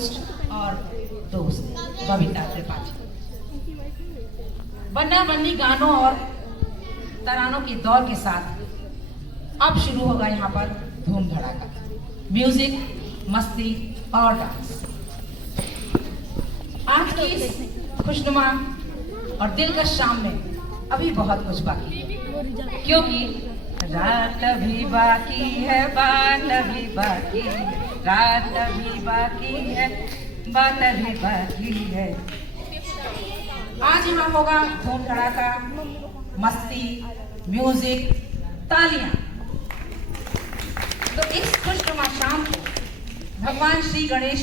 Host और दोस्त बबीता त्रिपाठी। बन्ना बन्नी गानों और तरानों की दौर के साथ अब शुरू होगा यहाँ पर धूम धड़ाका, म्यूजिक, मस्ती और डांस। आज की इस खुशनुमा और दिलकश शाम में अभी बहुत कुछ बाकी है, क्योंकि रात अभी बाकी है, बात अभी बाकी, रात अभी बाकी है, बात अभी बाकी है। आज यहाँ होगा धूम धड़ाका, मस्ती, म्यूजिक, तालियां। तो इस खुशनुमा शाम को भगवान श्री गणेश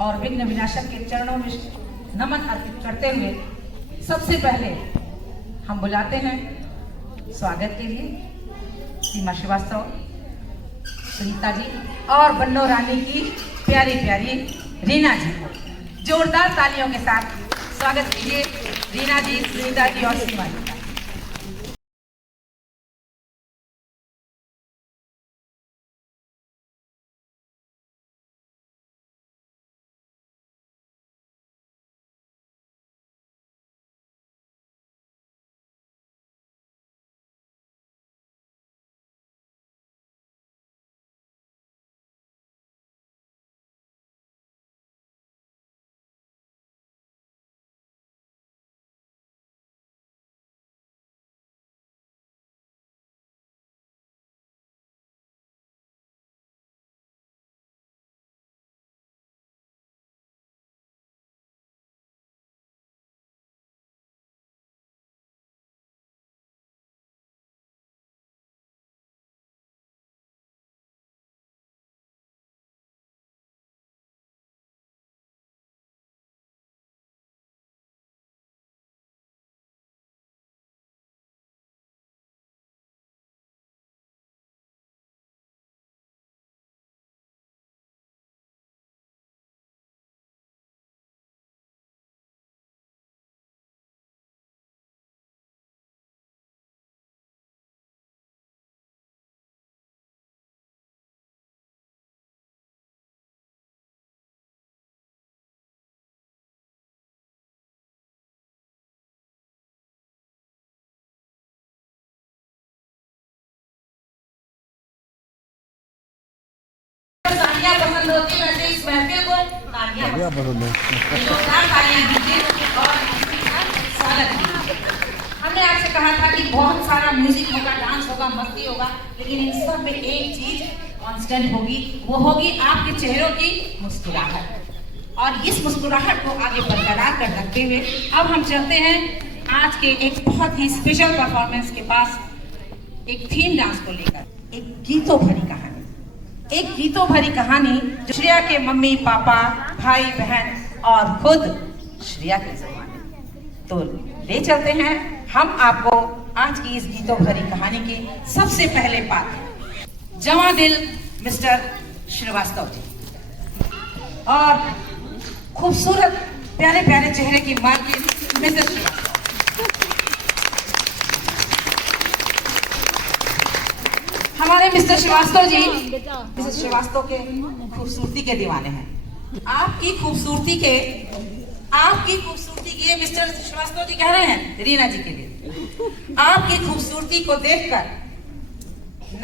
और विघ्न विनाशक के चरणों में नमन अर्पित करते हुए सबसे पहले हम बुलाते हैं स्वागत के लिए सीमा श्रीवास्तव, सुनीता जी और बन्नो रानी की प्यारी प्यारी रीना जी को। जोरदार तालियों के साथ स्वागत कीजिए रीना जी, सुनीता जी और सीमा जी। पसंद होती है वैसे इस महफिल को तालियां पसंद है। जोरदार तालियां दीजिए और स्वागत कीजिए। हमने आपसे कहा था कि बहुत सारा म्यूजिक होगा, डांस होगा, मस्ती होगा, लेकिन इन सब में एक चीज कांस्टेंट होगी, वो होगी आपके चेहरों की मुस्कुराहट। और इस मुस्कुराहट को आगे बरकरार कर रखते हुए अब हम चलते हैं आज के एक बहुत ही स्पेशल परफॉर्मेंस के पास, एक थीम डांस को लेकर, एक गीतों भरी कहानी। एक गीतों भरी कहानी जो श्रेया के मम्मी पापा, भाई बहन और खुद श्रेया के जमाने। तो ले चलते हैं हम आपको आज की इस गीतों भरी कहानी की सबसे पहले पात्र, जवां दिल मिस्टर श्रीवास्तव जी और खूबसूरत प्यारे प्यारे चेहरे की मालकिन मिसेस श्रीवास्तव। हमारे मिस्टर श्रीवास्तव जी मिसेस श्रीवास्तव के खूबसूरती के दीवाने हैं। आपकी खूबसूरती के मिस्टर श्रीवास्तव जी कह रहे हैं रीना जी के लिए, आपकी खूबसूरती को देखकर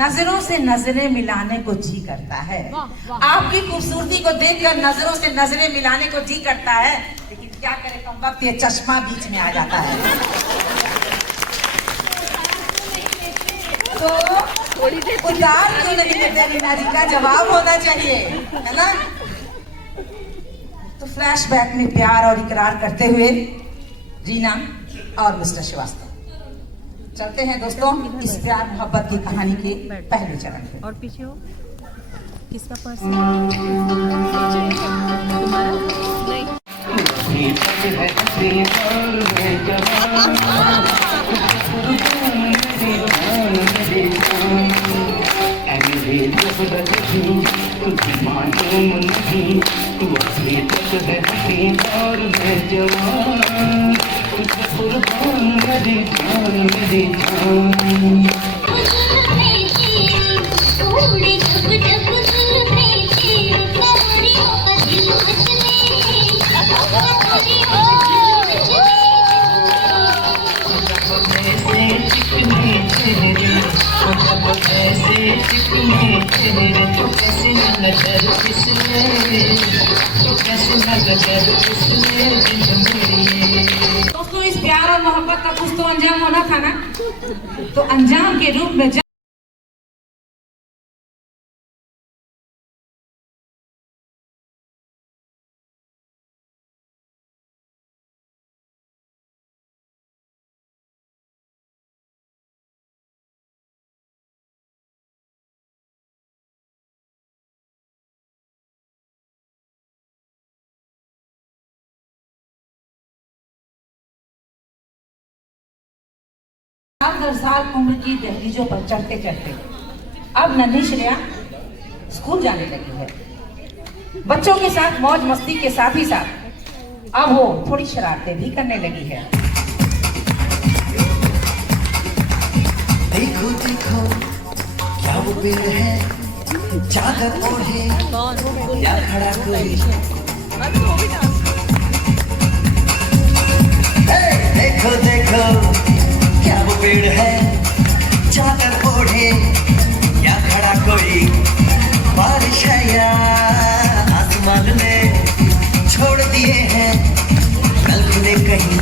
नजरों से नजरें मिलाने को जी करता है। आपकी खूबसूरती को देखकर नजरों से नजरें मिलाने को जी करता है, लेकिन क्या करे कम वक्त ये चश्मा बीच में आ जाता है। तो उतार क्यों नहीं देते रीना जी का जवाब होना चाहिए, है ना। तो फ्लैशबैक में प्यार और इकरार करते हुए रीना और मिस्टर श्रीवास्तव चलते हैं दोस्तों इस प्यार मोहब्बत की कहानी के पहले चरण में। और पीछे हो किसका पर्स? तुम्हारा दोस्तों, इस प्यार और मोहब्बत का कुछ तो अंजाम होना था ना, तो अंजाम के रूप में साल दर साल उम्र की दहलीजों पर चढ़ते चढ़ते अब नन्ही श्रेया स्कूल जाने लगी है। बच्चों के साथ मौज मस्ती के साथ ही साथ अब वो थोड़ी शरारतें भी करने लगी है। देखो देखो क्या वो पेड़ है, चादर ओढ़े या खड़ा कोई। देखो देखो क्या वो पेड़ है, चादर ओढ़े या खड़ा कोई। बारिश है या आसमान ने छोड़ दिए हैं कल खुले कहीं।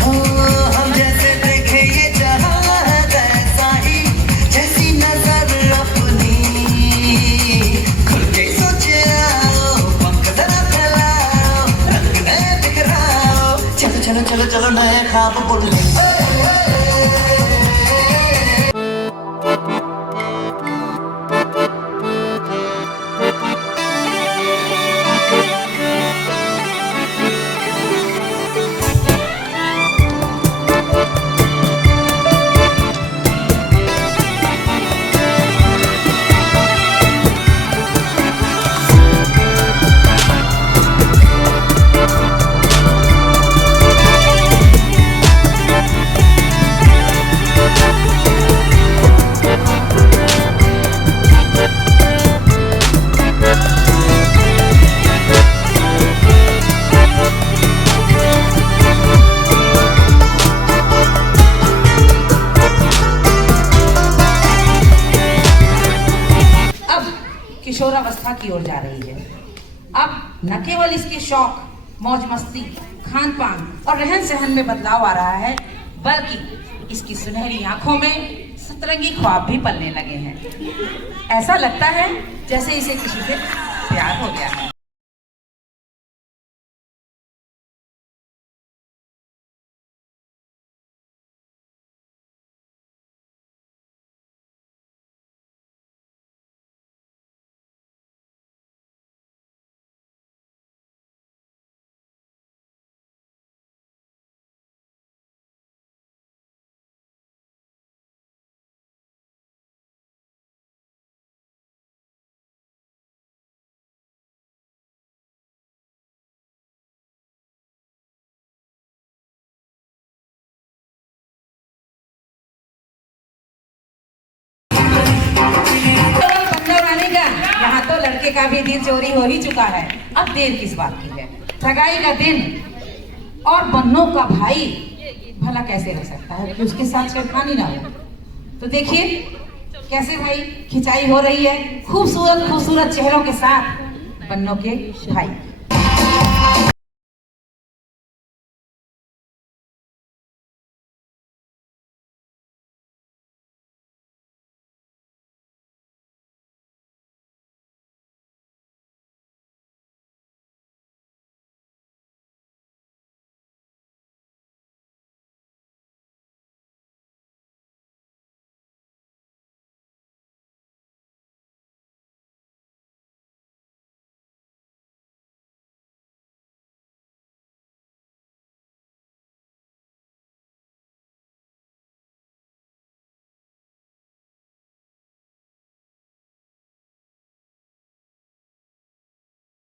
हो हम जैसे देखे ये जहां है वैसा ही, जैसी नजर अपनी खुल के सोचे आओ, पंख जरा फैलाओ, रंग नए बिखराओ। चलो चलो चलो चलो नए ख्वाब बुन ले। किशोरावस्था की ओर जा रही है। अब न केवल इसके शौक, मौज मस्ती, खान पान और रहन सहन में बदलाव आ रहा है, बल्कि इसकी सुनहरी आंखों में सतरंगी ख्वाब भी पलने लगे हैं। ऐसा लगता है जैसे इसे किसी से प्यार हो गया है। यहाँ तो लड़के का भी दिल चोरी हो ही चुका है। अब देर किस बात की है? सगाई का दिन और बन्नों का भाई भला कैसे हो सकता है कि उसके साथ छेड़खानी ना हो? तो देखिए कैसे भाई खिंचाई हो रही है खूबसूरत खूबसूरत चेहरों के साथ बन्नों के भाई।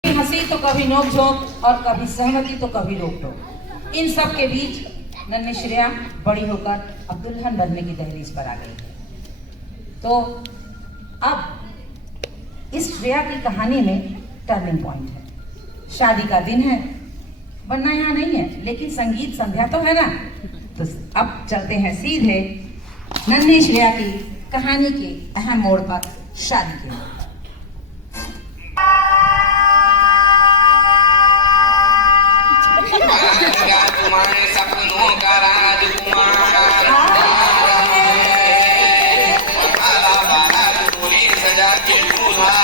हंसी तो कभी नोक झोंक और कभी सहमति तो कभी रोक टोक। इन सब के बीच नन्ही श्रेया बड़ी होकर अब दुल्हन बनने की दहलीज पर आ गई है। तो अब इस श्रेया की कहानी में टर्निंग पॉइंट है। शादी का दिन है, बनना यहाँ नहीं है, लेकिन संगीत संध्या तो है ना। तो अब चलते हैं सीधे नन्ही श्रेया की कहानी के अहम मोड़ पर, शादी के लिए। तुम्हारे सपनों का राजकुमार सजा के दूल्हा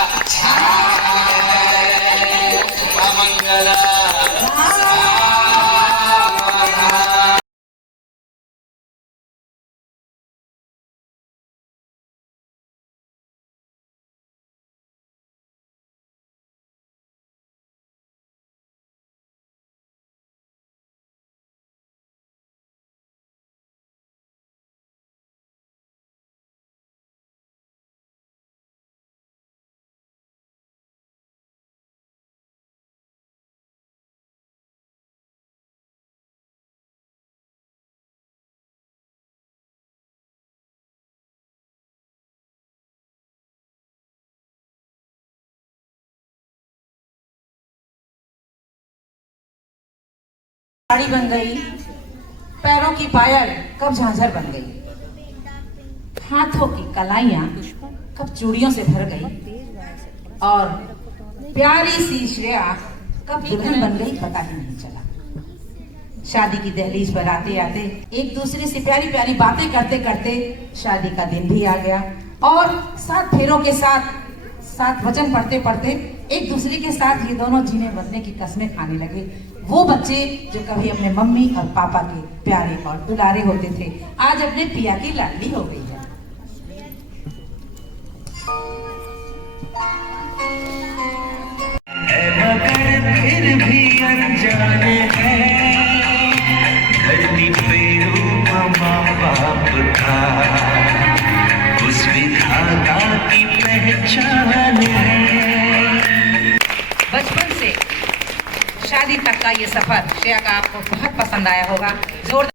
मंगला साड़ी बन गई, पैरों की पायल कब झांझर बन गई, हाथों की कलाइयां कब चूड़ियों से भर गई, और प्यारी सी श्रेया कब दुल्हन बन गई पता ही नहीं चला। शादी की दहलीज पर आते आते एक दूसरे से प्यारी प्यारी बातें करते करते शादी का दिन भी आ गया, और 7 फेरों के साथ 7 वचन पढ़ते पढ़ते एक दूसरे के साथ ये दोनों जीने बदने की कस्में खाने लगे। वो बच्चे जो कभी अपने मम्मी और पापा के प्यारे और दुलारे होते थे, आज अपने पिया की लाडली हो गई है। मगर फिर भी अनजान है, धरती पे रूप माँ बाप था, उस विधाता की पहचान है। बचपन से शादी तक का ये सफर श्रेया का आपको बहुत पसंद आया होगा। जोरदार